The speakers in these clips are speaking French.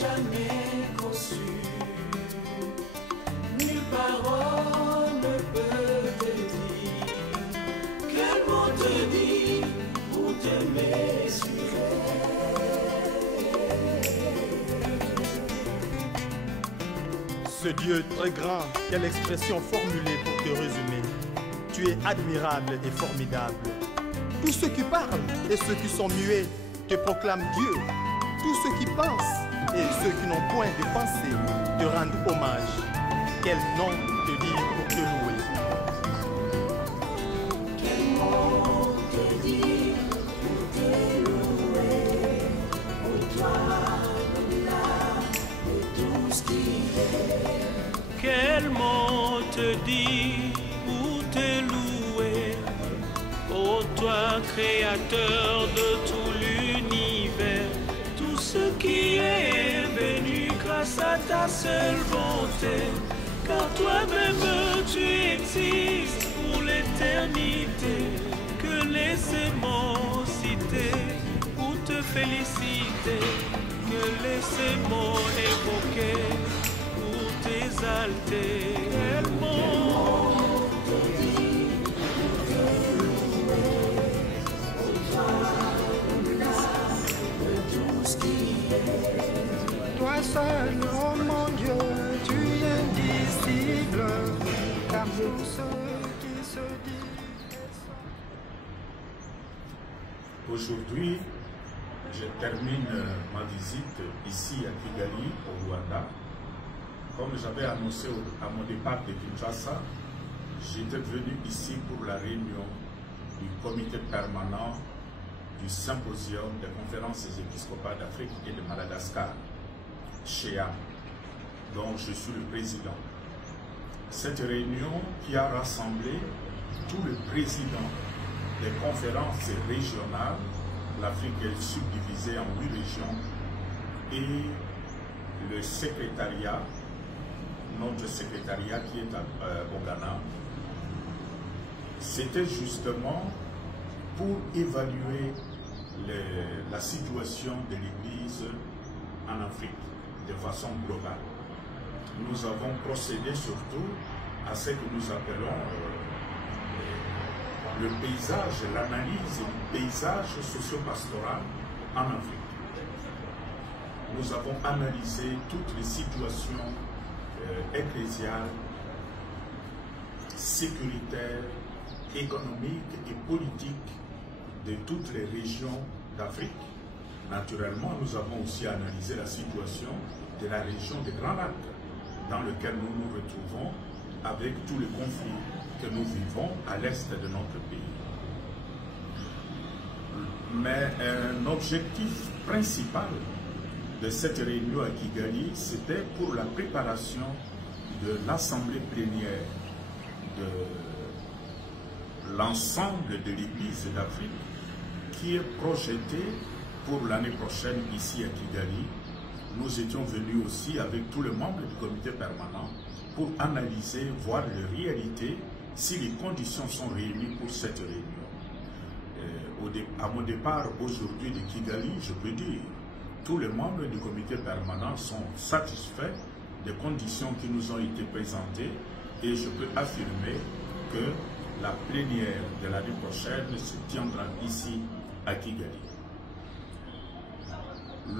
jamais conçu. Nulle parole ne peut te dire quel mot te dit pour te mesurer. Ce Dieu très grand, quelle expression formulée pour te résumer. Tu es admirable et formidable. Tous ceux qui parlent et ceux qui sont muets te proclament Dieu. Tous ceux qui pensent et ceux qui n'ont point de pensée te rendent hommage. Quel nom te dire pour te louer? Quel mot te dire pour te louer? Pour toi, au-delà de tout ce qui est. Quel mot te dire pour te louer? Ô toi, créateur de tout l'univers, tout ce qui est venu grâce à ta seule bonté, car toi-même tu existes pour l'éternité. Que laissez-moi citer pour te féliciter, que laissez-moi évoquer pour t'exalter. Quel mot te dit pour te louer? Pour toi, au-delà de tout ce qui est. Toi seul, oh mon Dieu, tu es indicible, car tout ce qui se dit. Aujourd'hui, je termine ma visite ici à Kigali, au Rwanda. Comme j'avais annoncé à mon départ de Kinshasa, j'étais venu ici pour la réunion du comité permanent du symposium des conférences épiscopales d'Afrique et de Madagascar, CHEA, dont je suis le président. Cette réunion qui a rassemblé tous les présidents des conférences régionales, l'Afrique est subdivisée en 8 régions, et le secrétariat, notre secrétariat qui est au Ghana, c'était justement pour évaluer la situation de l'Église en Afrique de façon globale. Nous avons procédé surtout à ce que nous appelons le paysage, l'analyse du paysage socio-pastoral en Afrique. Nous avons analysé toutes les situations ecclésiales, sécuritaires, économiques et politiques de toutes les régions d'Afrique. Naturellement, nous avons aussi analysé la situation de la région des Grands Lacs, dans laquelle nous nous retrouvons avec tous les conflits que nous vivons à l'est de notre pays. Mais un objectif principal de cette réunion à Kigali, c'était pour la préparation de l'assemblée plénière de l'ensemble de l'Église d'Afrique qui est projetée pour l'année prochaine ici à Kigali. Nous étions venus aussi avec tous les membres du comité permanent pour analyser, voir les réalités, si les conditions sont réunies pour cette réunion. À mon départ aujourd'hui de Kigali, je peux dire, tous les membres du comité permanent sont satisfaits des conditions qui nous ont été présentées et je peux affirmer que la plénière de l'année prochaine se tiendra ici à Kigali.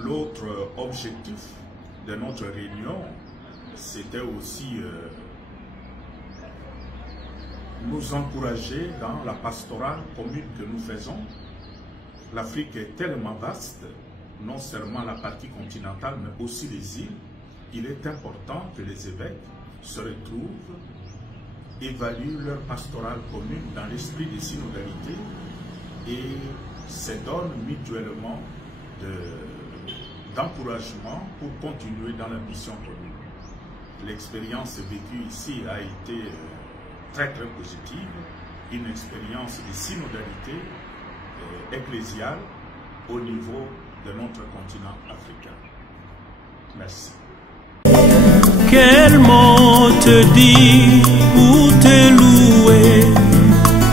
L'autre objectif de notre réunion, c'était aussi nous encourager dans la pastorale commune que nous faisons. L'Afrique est tellement vaste, non seulement la partie continentale, mais aussi les îles. Il est important que les évêques se retrouvent, évaluent leur pastorale commune dans l'esprit de synodalité et se donnent mutuellement d'encouragement pour continuer dans la mission commune. L'expérience vécue ici a été très positive, une expérience de synodalité ecclésiale au niveau de notre continent africain. Merci. Quel mot te dit pour te louer,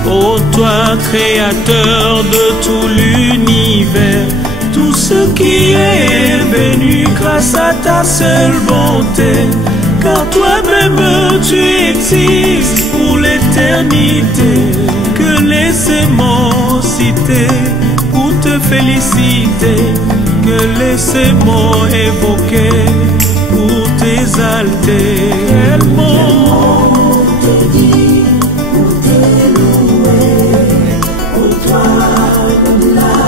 ô toi créateur de tout l'univers, tout ce qui est venu grâce à ta seule bonté. Car toi-même tu existes pour l'éternité. Que laissez-moi citer pour te féliciter. Que laissez-moi évoquer pour t'exalter. Quel mot te dit pour t'élouer. Oh toi, là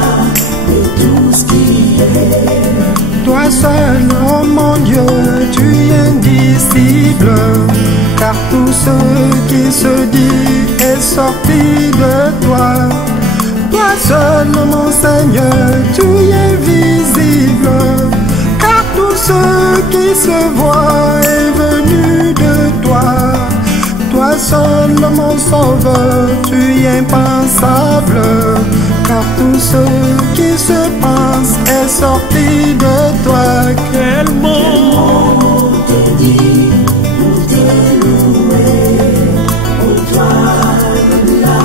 de tout ce qui est. Toi seul, oh mon Dieu, tu es indicible. Car tout ce qui se dit est sorti de toi. Toi seul, mon Seigneur, tu es visible. Car tout ce qui se voit est venu de toi. Toi seul, mon Sauveur, tu es impensable. Car tout ce qui se pense est sorti de toi. Quel mot te dit pour te louer. Oh toi, là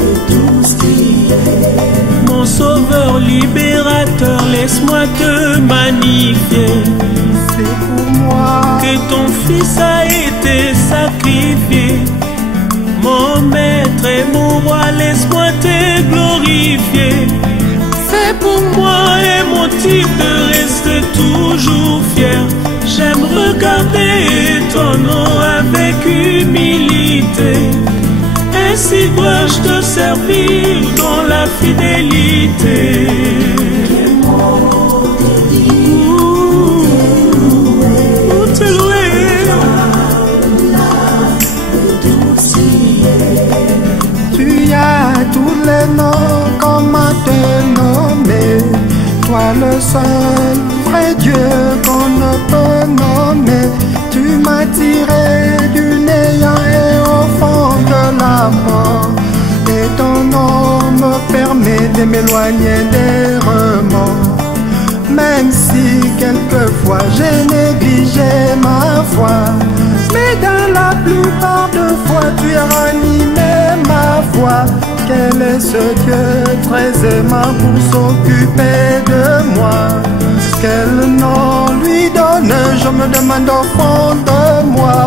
de tout ce qui est. Mon Sauveur libérateur, laisse-moi te magnifier. C'est pour moi que ton Fils a été sacrifié. Mon Maître et mon Roi, laisse-moi te glorifier. C'est pour moi et motif de rester toujours fier. J'aime regarder ton nom avec humilité. Ainsi dois-je te servir dans la fidélité. Quel mot te dit pour te louer. Tu as tous les noms, comment te nommer. Toi le seul vrai Dieu qu'on ne peut nommer. Tu m'as tiré du néant et au fond de la mort. Et ton nom me permet de m'éloigner des remords. Même si quelquefois j'ai négligé ma foi, mais dans la plupart de fois tu as ranimé ma foi. Quel est ce Dieu très aimant pour s'occuper de moi? Quel nom lui donne, je me demande au fond de moi.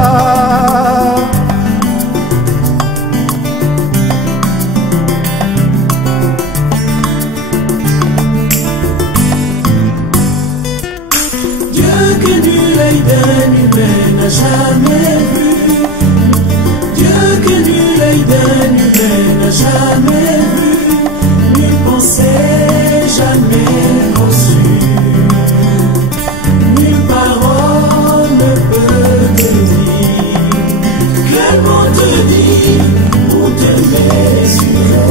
Dieu que nul œil d'un humain n'a jamais vu. Dieu que nul œil d'un humain n'a jamais vu. Nulle pensée jamais reçue. Nulle parole ne peut te dire. Quel mot te dit pour te mesurer.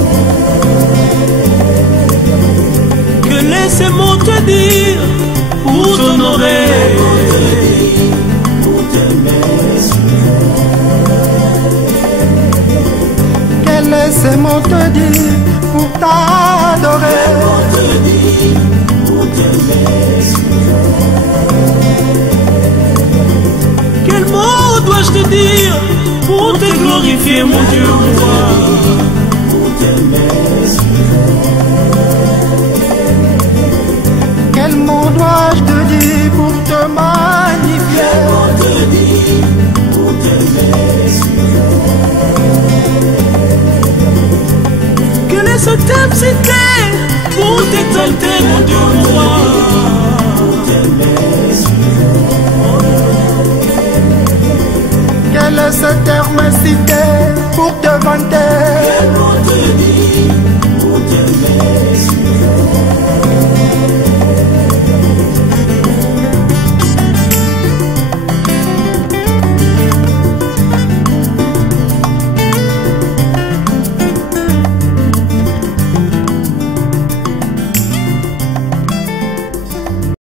Que laissez-moi te dire pour t'honorer. Laisse-moi te dire pour t'adorer. Quel mot dois-je te dire pour te glorifier, mon Dieu?